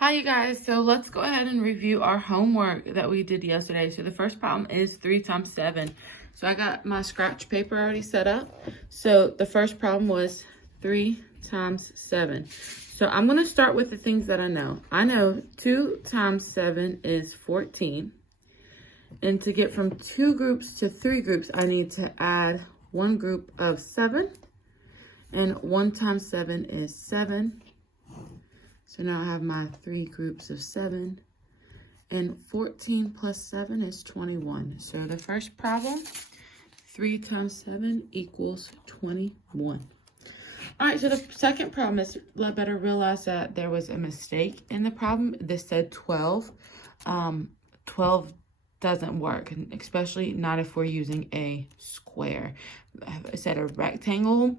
Hi, you guys. So let's go ahead and review our homework that we did yesterday. So the first problem is 3 times 7. So I got my scratch paper already set up. So the first problem was 3 times 7. So I'm going to start with the things that I know. I know 2 times 7 is 14. And to get from 2 groups to 3 groups, I need to add one group of 7. And 1 times 7 is 7. So now I have my 3 groups of 7. And 14 plus 7 is 21. So the first problem, 3 times 7 equals 21. All right, so the second problem is, let better realize that there was a mistake in the problem. This said 12. 12 doesn't work, especially not if we're using a square. It said a rectangle,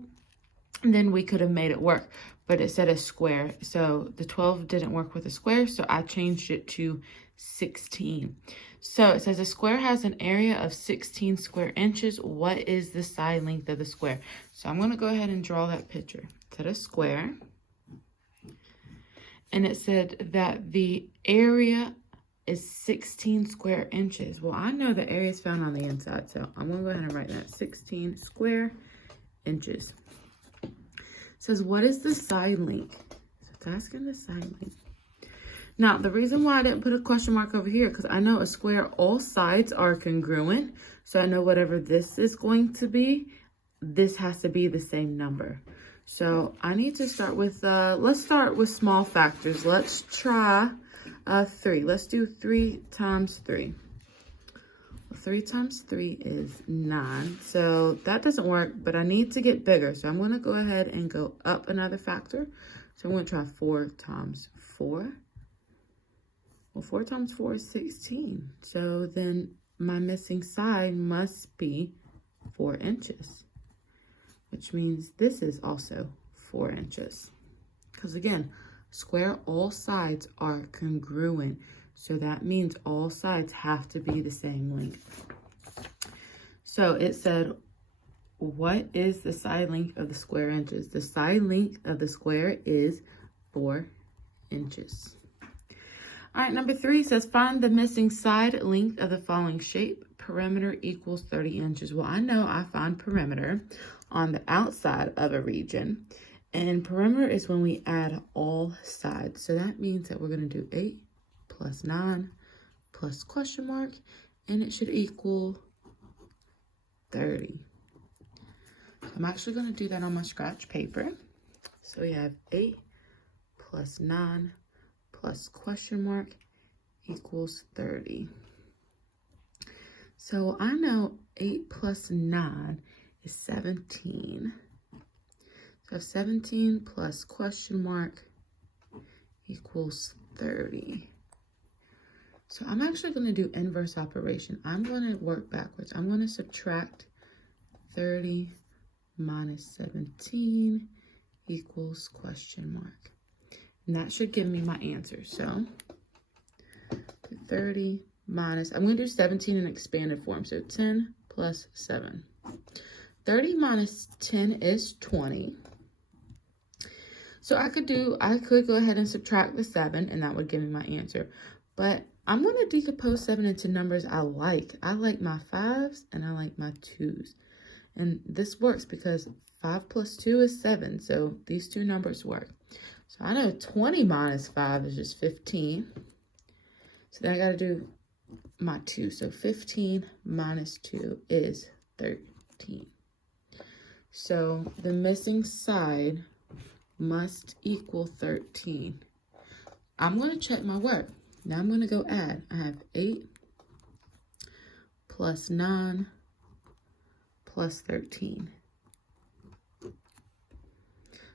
then we could have made it work, but it said a square. So the 12 didn't work with a square, so I changed it to 16. So it says a square has an area of 16 square inches. What is the side length of the square? So I'm going to go ahead and draw that picture. It said a square, and it said that the area is 16 square inches. Well, I know the area is found on the inside, so I'm going to go ahead and write that 16 square inches. It says, what is the side length? So it's asking the side length. Now, the reason why I didn't put a question mark over here, because I know a square, all sides are congruent. So I know whatever this is going to be, this has to be the same number. So I need to start with, let's start with small factors. Let's try 3. Let's do 3 times 3. 3 times 3 is 9. So that doesn't work, but I need to get bigger. So I'm going to go ahead and go up another factor. So I'm going to try 4 times 4. Well, 4 times 4 is 16. So then my missing side must be 4 inches, which means this is also 4 inches. Because again, square, all sides are congruent. So that means all sides have to be the same length. So it said, what is the side length of the square inches? The side length of the square is 4 inches. All right, number 3 says, find the missing side length of the following shape. Perimeter equals 30 inches. Well, I know I find perimeter on the outside of a region. And perimeter is when we add all sides. So that means that we're going to do 8 plus 9 plus question mark, and it should equal 30. I'm actually going to do that on my scratch paper. So we have 8 plus 9 plus question mark equals 30. So I know 8 plus 9 is 17. So 17 plus question mark equals 30. So I'm actually going to do inverse operation. I'm going to work backwards. I'm going to subtract 30 minus 17 equals question mark. And that should give me my answer. So 30 minus, I'm going to do 17 in expanded form. So 10 plus 7. 30 minus 10 is 20. So I could go ahead and subtract the 7, and that would give me my answer. But I'm going to decompose 7 into numbers I like. I like my 5s and I like my 2s. And this works because 5 plus 2 is 7. So these two numbers work. So I know 20 minus 5 is just 15. So then I got to do my 2. So 15 minus 2 is 13. So the missing side must equal 13. I'm going to check my work. Now I'm going to go add. I have 8 plus 9 plus 13.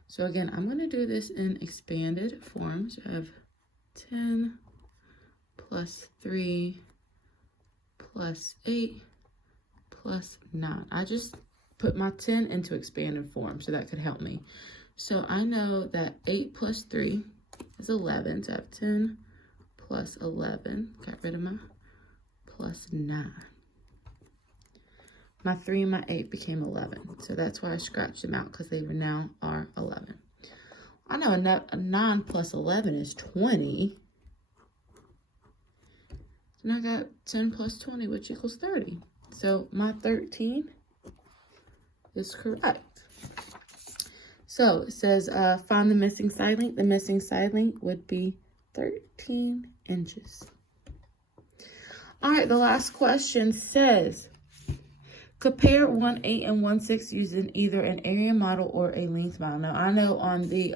So again, I'm going to do this in expanded form. So I have 10 plus 3 plus 8 plus 9. I just put my 10 into expanded form, so that could help me. So I know that 8 plus 3 is 11. So I have 10 plus 11. Got rid of my plus 9. My 3 and my 8 became 11. So that's why I scratched them out, because they now are 11. I know a 9 plus 11 is 20. And I got 10 plus 20, which equals 30. So my 13 is correct. So it says, find the missing side length. The missing side length would be 13 inches. All right, the last question says, compare 1/8 and 1/6 using either an area model or a length model. Now, I know on the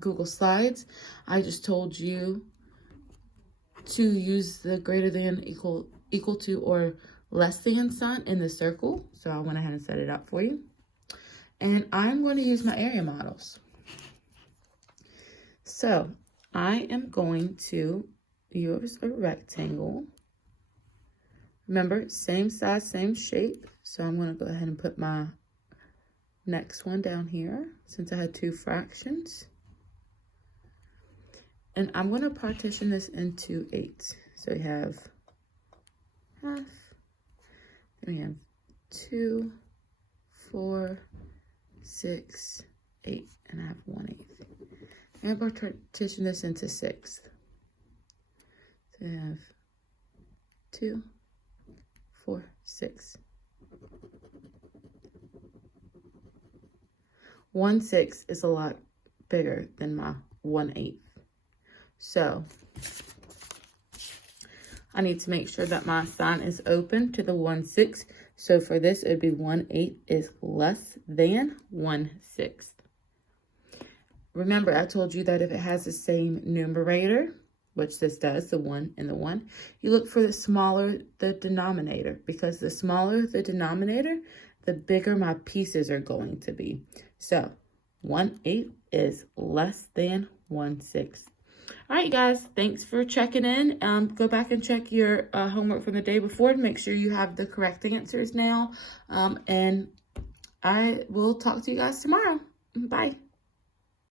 Google Slides, I just told you to use the greater than, equal to, or less than sign in the circle. So I went ahead and set it up for you. And I'm going to use my area models. So I am going to use a rectangle. Remember, same size, same shape. So I'm going to go ahead and put my next one down here since I had 2 fractions. And I'm going to partition this into 8. So we have half, then we have 2, 4, 6, 8, and I have 1/8. I'm going to partition this into 6. So we have 2, 4, 6. 1/6 is a lot bigger than my 1/8. So I need to make sure that my sign is open to the 1/6. So for this, it would be 1/8 is less than 1/6. Remember, I told you that if it has the same numerator, which this does, the 1 and the 1, you look for the smaller the denominator, because the smaller the denominator, the bigger my pieces are going to be. So 1/8 is less than 1/6. All right, guys, thanks for checking in. Go back and check your homework from the day before to make sure you have the correct answers now. And I will talk to you guys tomorrow. Bye.